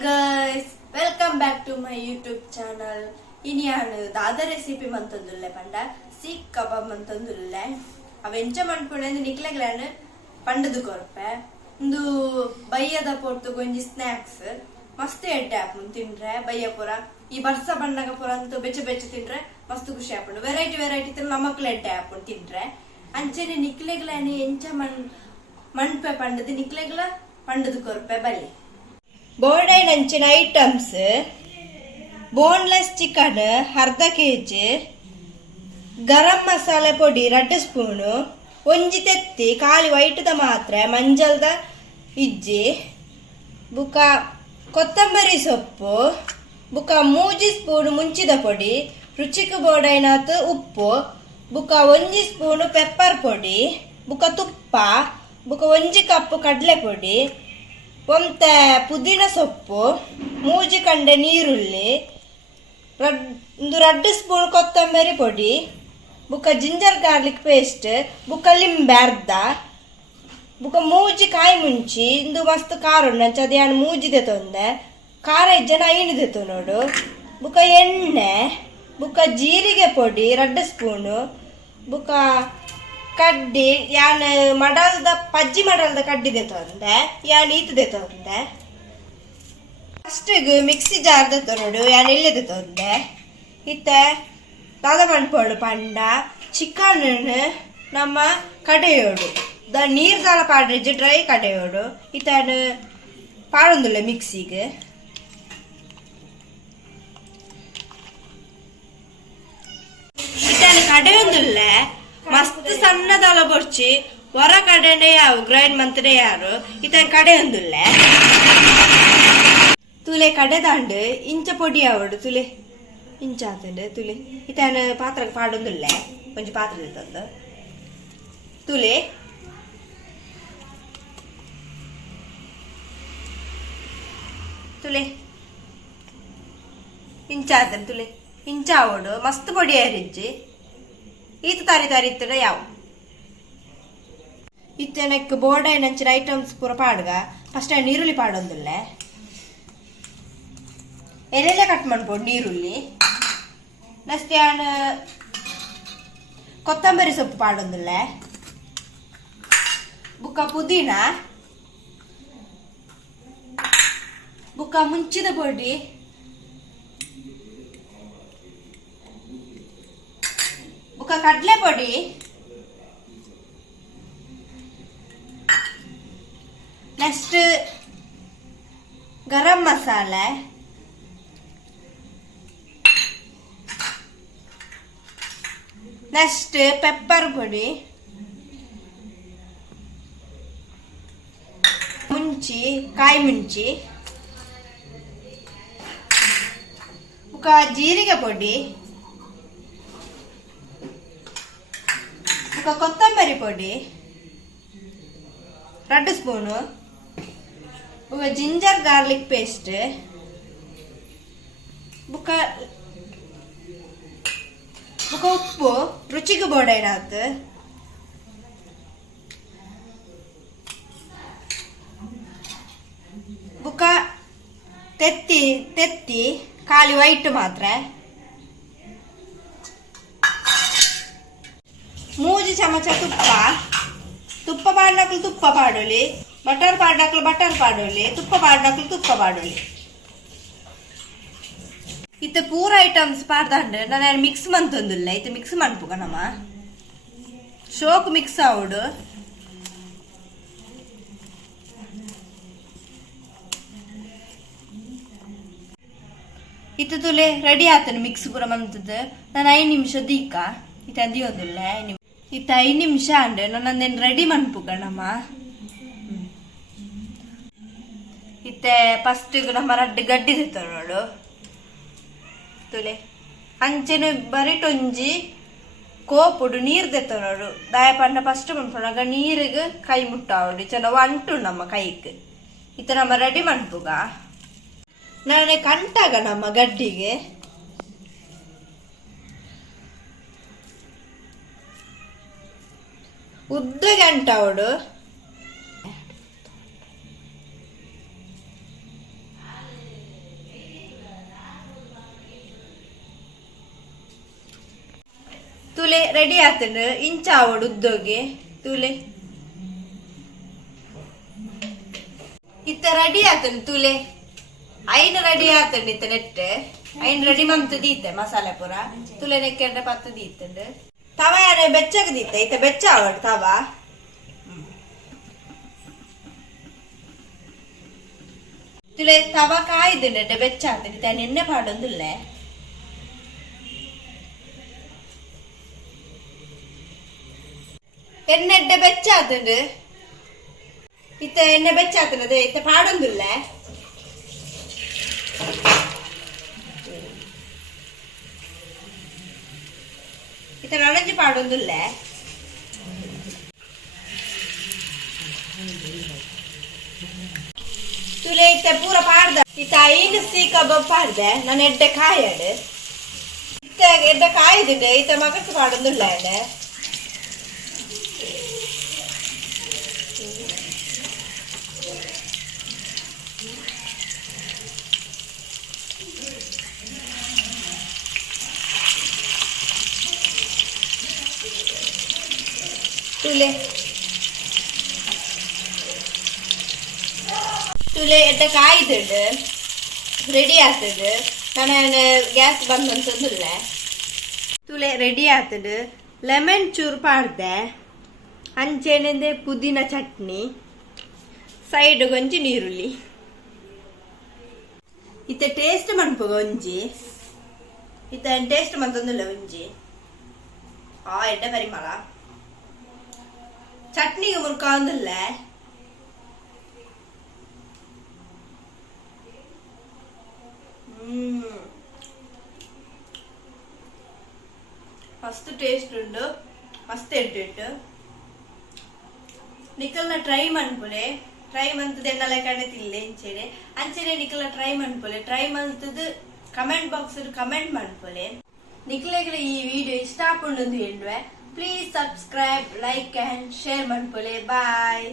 guys, welcome back to my YouTube channel. Ini anu dada recipe mantandulle panda seekh kabab mantandulle. Avencha mankonde nikleglan pandadu korpe. Indu bayyada portu gonji snacks. Mast edde apun tindre bayya pura. Ee barsa bandaga purantu beche tindre mastu kushi apun. Variety tin namakku edde apun tindre. Anchene nikleglani encha manpe pandadu niklegla pandadu korpe bali. Boiled and items boneless chicken अर्ध kg गरम मसाला पोडी 2 spoon ಒಂಜಿ ತೆತ್ತಿ ಖಾಲಿ white the ಮಾತ್ರ ಮಂಜಲ್ the ಇಜ್ಜಿ ಬುಕ ಕೊತ್ತಂಬರಿ ಸೊಪ್ಪು ಬುಕ 3 spoon ಮುಂಚಿದ podi ರುಚಿಗೆ ಬೋಡೈನಾತ್ ಉಪ್ಪು ಬುಕ 1 ಸ್ಪೂನ್ ಪೆಪ್ಪರ್ ಪೊಡಿ ಬುಕ ತುಪ್ಪ ಬುಕ 1 ಕಪ್ ಕಡಲೆ ಪೊಡಿ ಒಂತೆ ಪುದೀನ ಸೊಪ್ಪು ಮೂಜಿ ಕಂಡೆ ನೀರುಳ್ಳಿ 2 ಸ್ಪೂನ್ ಕೊತ್ತಂಬರಿ ಪೊಡಿ ಬುಕ ಜಿಂಜರ್ ಗಾರ್ಲಿಕ್ ಪೇಸ್ಟ್ ಬುಕ ಲಿಂಬೆ ಅರ್ಧ ಬುಕ ಮೂಜಿ ಕಾಯಿ ಮುಂಚಿ ಇಂದು ಮಸ್ತ್ ಖಾರ ಉಂಡು ಅದ್ಯಾನು ಮೂಜಿದೆ ತೊಂದೆ ಖಾರ ಇಜ್ಜನ ಐನಿದೆ ನೋಡು ಬುಕ ಎಣ್ಣೆ ಬುಕ ಜೀರಿಗೆ ಪೊಡಿ 2 ಸ್ಪೂನು ಬುಕ ಕಡ್ಡಿ ಯಾನ್ ಮಡಲ್ದ ಪಜ್ಜಿ ಮಡಲ್ದ ಕಡ್ಡಿದೆ ತೊಂದೆ ಯಾನ್ ಈತದೆ ತೊಂದೆ ಫಸ್ಟ್ ಮಿಕ್ಸಿ ಜಾರ್ ದೆತ ನೋಡು ಯಾನ್ ಎಲ್ಲಿದೆ ತೊಂದೆ ಇತ್ತೆ ದಾದ ಮಣ್ಪೋಡು ಪಂಡ ಚಿಕನ್ ನಮ್ಮ ಕಡೆಯೋಡು ದ ನೀರ್ ದಾಲ ಪಾಡ್ರಿಜ್ಜಿ ಡ್ರೈ ಕಡೆಯೋಡು ಇತ್ತಾನು ಪಾಡೊಂದುಲ್ಲ ಮಿಕ್ಸಿಗೆ ಇತ್ತಾನು ಕಡೆಯೊಂದುಲ್ಲ ಮಸ್ತ್ ಸಣ್ಣದಲ ಬೊರ್ಚಿ ಹೊರ ಕಡೆ ಯಾವ ಗ್ರೈಂಡ್ ಮಂತಡೆ ಯಾರು ಇತನ ಕಡೆ ಒಂದುಲ್ಲ ತುಲೆ ಕಡೆ ದಾಂಡು ಇಂಚ ಪೊಡಿ ಆವಡು ತುಲೆ ಇಂಚ ಆತಂಡು ತುಲೆ ಇತನ ಪಾತ್ರಕ್ಕೆ ಪಾಡೊಂದುಲ್ಲ ಒಂಜಿ ಪಾತ್ರ ತಂದು ತುಲೆ ತುಲೆ ಇಂಚ ಆತಂಡು ತುಲೆ ಇಂಚ ಆವಡು ಮಸ್ತ್ ಪೊಡಿ ಆರಿಜ್ಜಿ ಈತ ತಾರಿ ಇತ್ತಡ ಯಾವ ಇತ್ತನಕ್ಕೆ ಬೋರ್ಡ್ ನಂಚಿನ ಐಟಮ್ಸ್ ಪೂರ ಪಾಡ್ಗ ಫಸ್ಟ್ ನೀರುಳ್ಳಿ ಪಾಡೊಂದುಲ್ಲ ಎಲೆಲೆ ಕಟ್ ಮಾಡ್ಬೋದು ನೀರುಳ್ಳಿ ನೆಕ್ಸ್ಟ್ ಯಾನ್ ಕೊತ್ತಂಬರಿ ಸೊಪ್ಪು ಪಾಡೊಂದುಲ್ಲ ಬುಕ್ಕ ಪುದೀನ ಬುಕ್ಕ ಮುಂಚಿದ ಪೊಡಿ ಬುಕ್ಕ ಕಡ್ಲೆ podi next garam masala next pepper podi ಮುಂಚಿ ಕಾಯಿ ಮುಂಚಿ ಬುಕ್ಕ ಜೀರಿಗೆ ಪೊಡಿ ಬುಕ್ಕ ಕೊತ್ತಂಬರಿ ಪೊಡಿ 2 ಸ್ಪೂನು ಬುಕ್ಕ ಜಿಂಜರ್ ಗಾರ್ಲಿಕ್ ಪೇಸ್ಟ್ ಬುಕ್ಕ ಉಪ್ಪು ರುಚಿಗೆ ಬೋಡೈನಾತ್ ಬುಕ್ಕ ತೆತ್ತಿ ಖಾಲಿ ವೈಟ್ ಮಾತ್ರ 3 ಚಮಚ ತುಪ್ಪ ಪಾಡ್ನಕ್ಲು ತುಪ್ಪ ಪಾಡೋಲಿ ಬಟರ್ ಪಾಡ್ನಕ್ಲು ಬಟರ್ ಪಾಡೋಲಿ ತುಪ್ಪ ಪಾಡ್ನಕ್ಲು ತುಪ್ಪ ಪಾಡೋಲಿ ಇತ್ತ ಪೂರ ಐಟಮ್ಸ್ ಪಾಡ್ದಂಡು ನಾನು ಮಿಕ್ಸ್ ಮಂತೊಂದುಲ್ಲ ಇತ್ತ ಮಿಕ್ಸ್ ಮನ್ಪುಗ ನಮ್ಮ ಶೋಕ್ ಮಿಕ್ಸ್ ಆವಡು ಇತ್ತ ತುಲೆ ರೆಡಿ ಆತನು ಮಿಕ್ಸ್ ಪೂರ ಮಂತದ್ದು ನಾನು 5 ನಿಮಿಷ ದೀಕ ಇತ್ತ ಅಂದಿಯೊಂದುಲ್ಲ ಇತ್ತ 5 ನಿಮಿಷ ಅಂಡೆ ನನ್ನಂದೇನು ರೆಡಿ ಮನ್ಪುಗ ನಮ್ಮ ಇತ್ತೆ ಫಸ್ಟ್ ನಮ್ಮ ರಡ್ಡು ಗಡ್ಡಿ ತೆತ್ತ ನೋಡು ತುಲೆ ಅಂಚೆನು ಬರಿಟೊಂಜಿ ಕೋಪುಡು ನೀರು ತೆತ್ತ ನೋಡು ದಾಯ ಪಂಡ ಫಸ್ಟ್ ಮನ್ಪುನಾಗ ನೀರಿಗೆ ಕೈ ಮುಟ್ಟಾವಡು ಚೆನ್ನ ಅಂಟು ನಮ್ಮ ಕೈಗೆ ಇತ್ತ ನಮ್ಮ ರೆಡಿ ಮನ್ಪುಗ ನಾನೇ ಕಂಟಾಗ ನಮ್ಮ ಗಡ್ಡಿಗೆ ಉದ್ದ ಗಂಟಾವಡು ತುಲೆ ರೆಡಿ ಆತಂಡು ಇಂಚ ಆವಡು ಉದ್ದೋಗಿ ತುಲೆ ಇತ್ತ ರೆಡಿ ಆತಂಡು ತುಲೆ ಐನ್ ರೆಡಿ ಆತಂಡು ಇತ್ತ ನೆಟ್ ಐನ್ ರೆಡಿ ಮಂತು ದೀತೆ ಮಸಾಲೆ ಪೂರ ತುಲೆ ನೆಕ್ಕೆಂಡ್ರೆ ಪತ್ತು ದೀತಂಡು ತವ ಯಾರ ಬೆಚ್ಚಗ ದೀತ ಇತ್ತ ಬೆಚ್ಚ ಆವಡು ತವ ತುಲೆ ತವ ಕಾಯ್ದುಂಡೆ ಬೆಚ್ಚ ಆತಂಡು ಇತ್ತ ಎಣ್ಣೆ ಪಾಡೊಂದುಲ್ಲೆ എണ്ണ വെച്ചാത്തുണ്ട് ഇത്ത എണ്ണ വെച്ചാത്തുന്നത് ഇത്ത പാടൊന്നുമില്ല ഇത്ത നനഞ്ഞ് പാടൊന്നുമില്ല തുല ഇത്ത പൂര പാಡ್ದ ഇത്ത ಐನು ಸೀಖ್ ಕಬಾಬ್ ಪಾಡ್ದೆ ನಾನು ಎಡ್ಡೆ ಕಾಯಡು ಇತ್ತ ಎಡ್ಡೆ ಕಾಯ್ದುಂಡೆ ಇತ್ತ ಮಗಕ್ಕೆ ಪಾಡೊಂದುಲ್ಲ ಎಡ್ಡೆ ತುಲೆ ಎಡ್ಡ ಕಾಯ್ದುಂಡು ರೆಡಿ ಆಗ್ತದೆ ನಾನು ಗ್ಯಾಸ್ ಬಂದ್ ಅಂತಂದಿಲ್ಲ ತುಲೆ ರೆಡಿ ಆಗ್ತದೆ ಲೆಮನ್ ಚೂರು ಪಾಡ್ದೆ ಅಂಚೆನೆಂದೆ ಪುದೀನ ಚಟ್ನಿ ಸೈಡ್ ಗೊಂಚಿ ನೀರುಳ್ಳಿ ಇತ್ತ ಟೇಸ್ಟ್ ಮನ್ಪುಗ ಒಂಜಿ ಇತ್ತ ಟೇಸ್ಟ್ ಮಂತೊಂದಿಲ್ಲ ಒಂಜಿ ಎಡ್ಡ ಪರಿಮಳ ಚಟ್ನಿಗೆ ಮುರ್ಕ ಒಂದಿಲ್ಲ ಮಸ್ತ್ ಟೇಸ್ಟ್ ಉಂಡು ಮಸ್ತ್ ಎಡ್ಡು ನಿಕಲ್ನ ಟ್ರೈ ಮನ್ಪುಲೆ ಟ್ರೈ ಮಂತದ ಎನ್ನಲ ಕಡೆ ತಿಲ್ಲೆ ಇಂಚೆನೆ ಅಂಚೆನೆ ನಿಕಲ್ನ ಟ್ರೈ ಮನ್ಪುಲೆ ಟ್ರೈ ಮಂತದ ಕಮೆಂಟ್ ಬಾಕ್ಸ್ ಕಮೆಂಟ್ ಮನ್ಪುಲೆ ನಿಕಲೆಗೆ ಈ ವಿಡಿಯೋ ಇಷ್ಟ ಆಪುಂಡು ಎಂದು ಹೇಳುವೆ please subscribe like and share ಮನ್ಪುಲೆ ಬಾಯ್.